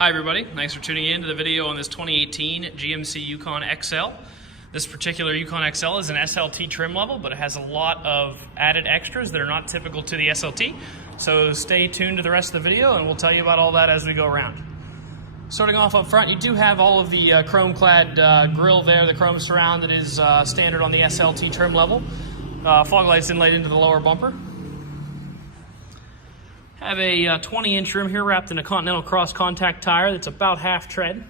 Hi everybody, thanks for tuning in to the video on this 2018 GMC Yukon XL. This particular Yukon XL is an SLT trim level, but it has a lot of added extras that are not typical to the SLT. So stay tuned to the rest of the video and we'll tell you about all that as we go around. Starting off up front, you do have all of the chrome-clad grille there, the chrome surround that is standard on the SLT trim level. Fog lights inlaid into the lower bumper. Have a 20-inch rim here wrapped in a Continental Cross contact tire that's about half tread.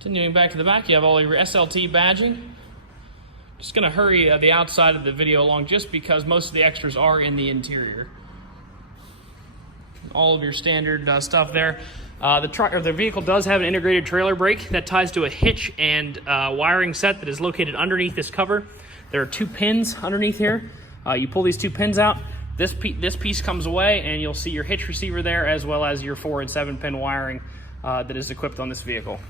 Continuing back to the back, you have all your SLT badging. Just going to hurry the outside of the video along just because most of the extras are in the interior. All of your standard stuff there. The vehicle does have an integrated trailer brake that ties to a hitch and wiring set that is located underneath this cover. There are 2 pins underneath here. You pull these 2 pins out, this piece comes away, and you'll see your hitch receiver there, as well as your 4 and 7 pin wiring that is equipped on this vehicle.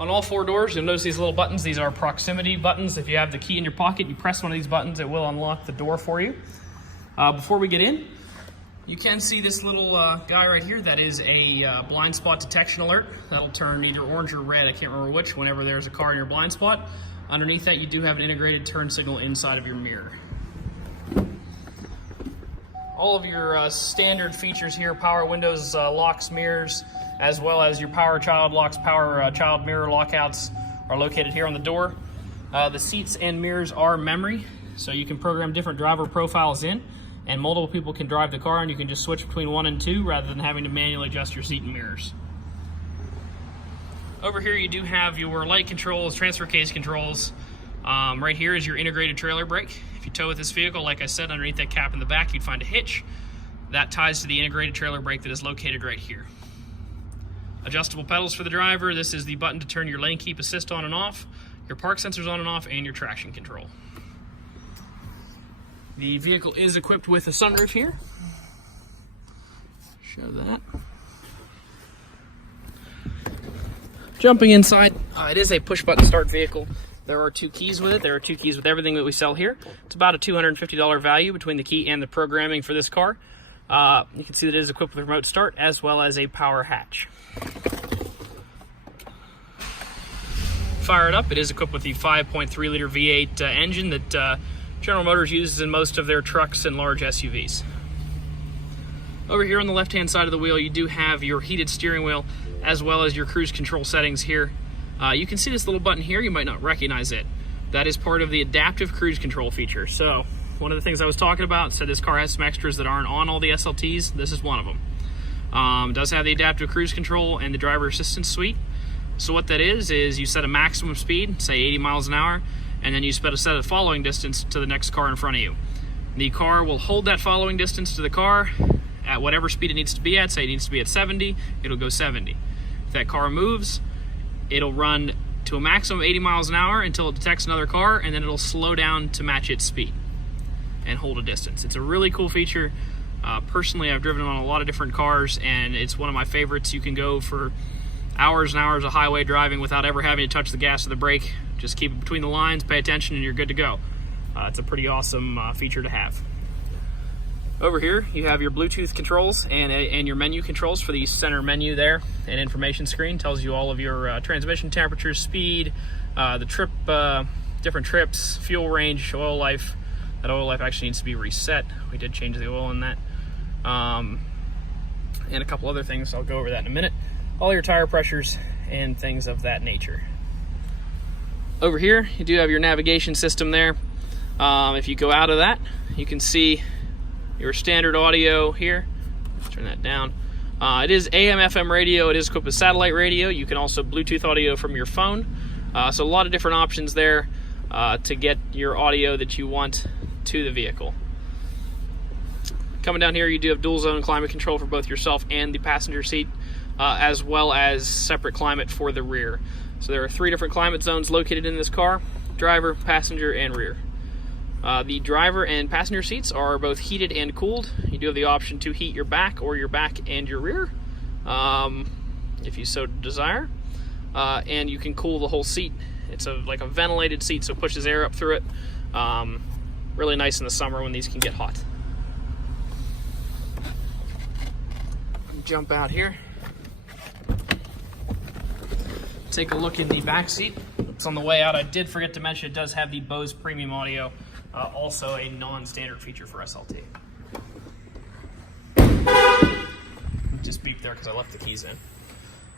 On all 4 doors, you'll notice these little buttons. These are proximity buttons. If you have the key in your pocket, you press one of these buttons, it will unlock the door for you. Before we get in, you can see this little guy right here. That is a blind spot detection alert. That'll turn either orange or red, I can't remember which, whenever there's a car in your blind spot. Underneath that, you do have an integrated turn signal inside of your mirror. All of your standard features here, power windows, locks, mirrors, as well as your power child locks, power child mirror lockouts are located here on the door. The seats and mirrors are memory, so you can program different driver profiles in, and multiple people can drive the car, and you can just switch between 1 and 2 rather than having to manually adjust your seat and mirrors. Over here you do have your light controls, transfer case controls. Right here is your integrated trailer brake. If you tow with this vehicle, like I said, underneath that cap in the back, you'd find a hitch. That ties to the integrated trailer brake that is located right here. Adjustable pedals for the driver. This is the button to turn your lane keep assist on and off, your park sensors on and off, and your traction control. The vehicle is equipped with a sunroof here. Show that. Jumping inside, it is a push-button start vehicle. There are 2 keys with it. There are 2 keys with everything that we sell here. It's about a $250 value between the key and the programming for this car. You can see that it is equipped with remote start as well as a power hatch. Fire it up. It is equipped with the 5.3 liter V8 engine that General Motors uses in most of their trucks and large SUVs. Over here on the left-hand side of the wheel, you do have your heated steering wheel as well as your cruise control settings here. You can see this little button here. You might not recognize it. That is part of the adaptive cruise control feature. So one of the things I was talking about, said this car has some extras that aren't on all the SLTs. This is one of them. It does have the adaptive cruise control and the driver assistance suite. So what that is you set a maximum speed, say 80 miles an hour, and then you set a following distance to the next car in front of you. The car will hold that following distance to the car at whatever speed it needs to be at. Say it needs to be at 70, it'll go 70. If that car moves, it'll run to a maximum of 80 miles an hour until it detects another car, and then it'll slow down to match its speed and hold a distance. It's a really cool feature. Personally, I've driven it on a lot of different cars, and it's one of my favorites. You can go for hours and hours of highway driving without ever having to touch the gas or the brake. Just keep it between the lines, pay attention, and you're good to go. It's a pretty awesome feature to have. Over here, you have your Bluetooth controls and your menu controls for the center menu there. An information screen tells you all of your transmission temperature, speed, the trip, different trips, fuel range, oil life. That oil life actually needs to be reset. We did change the oil in that. And a couple other things. I'll go over that in a minute. All your tire pressures and things of that nature. Over here, you do have your navigation system there. If you go out of that, you can see your standard audio here. Let's turn that down. It is AM/FM radio. It is equipped with satellite radio. You can also Bluetooth audio from your phone. So a lot of different options there to get your audio that you want to the vehicle. Coming down here, you do have dual zone climate control for both yourself and the passenger seat, as well as separate climate for the rear. So there are 3 different climate zones located in this car: driver, passenger, and rear. The driver and passenger seats are both heated and cooled. You do have the option to heat your back or your back and your rear, if you so desire. And you can cool the whole seat. It's like a ventilated seat, so it pushes air up through it. Really nice in the summer when these can get hot. Jump out here. Take a look in the back seat. It's on the way out. I did forget to mention it does have the Bose Premium Audio, also a non-standard feature for SLT. Just beep there because I left the keys in.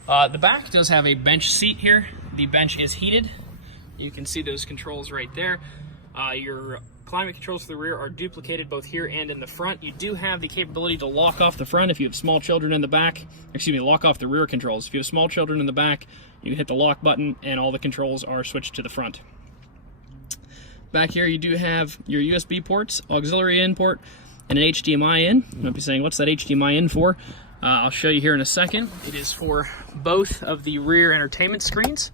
The back does have a bench seat here. The bench is heated. You can see those controls right there. Your climate controls for the rear are duplicated both here and in the front. You do have the capability to lock off the front if you have small children in the back. Excuse me, lock off the rear controls. If you have small children in the back, you can hit the lock button and all the controls are switched to the front. Back here you do have your USB ports, auxiliary in port, and an HDMI in. You might be saying, what's that HDMI in for? I'll show you here in a second. It is for both of the rear entertainment screens.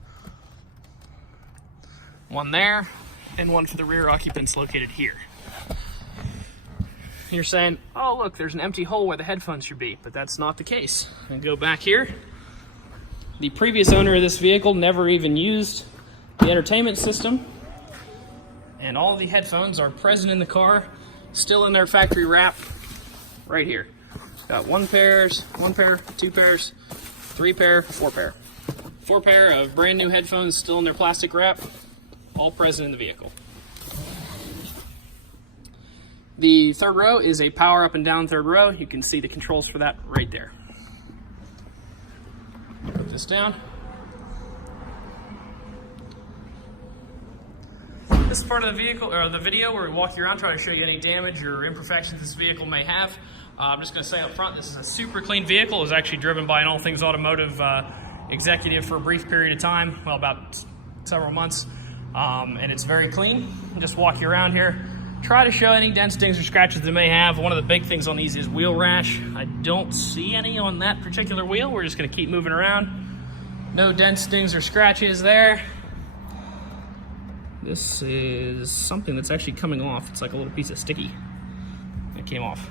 One there, and one for the rear occupants located here. You're saying, oh look, there's an empty hole where the headphones should be, but that's not the case. And go back here. The previous owner of this vehicle never even used the entertainment system, and all the headphones are present in the car, still in their factory wrap, right here. Got one pair, two pairs, three pair, four pair. Four pair of brand new headphones still in their plastic wrap, all present in the vehicle. The third row is a power up and down third row. You can see the controls for that right there. Put this down. This is part of the vehicle, or the video, where we walk you around, try to show you any damage or imperfections this vehicle may have. I'm just going to say up front, this is a super clean vehicle. It was actually driven by an All Things Automotive executive for a brief period of time, well, about several months, and it's very clean. Just walk you around here, try to show any dents, dings, or scratches they may have. One of the big things on these is wheel rash. I don't see any on that particular wheel. We're just going to keep moving around. No dents, dings, or scratches there. This is something that's actually coming off. It's like a little piece of sticky that came off.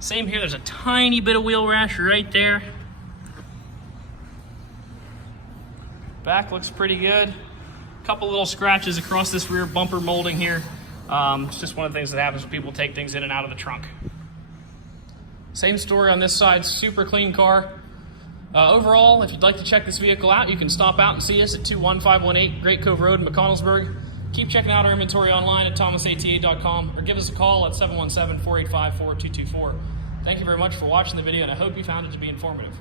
Same here, there's a tiny bit of wheel rash right there. Back looks pretty good. A couple little scratches across this rear bumper molding here. It's just one of the things that happens when people take things in and out of the trunk. Same story on this side, super clean car. Overall, if you'd like to check this vehicle out, you can stop out and see us at 21518 Great Cove Road in McConnellsburg. Keep checking out our inventory online at thomasata.com or give us a call at 717-485-4224. Thank you very much for watching the video, and I hope you found it to be informative.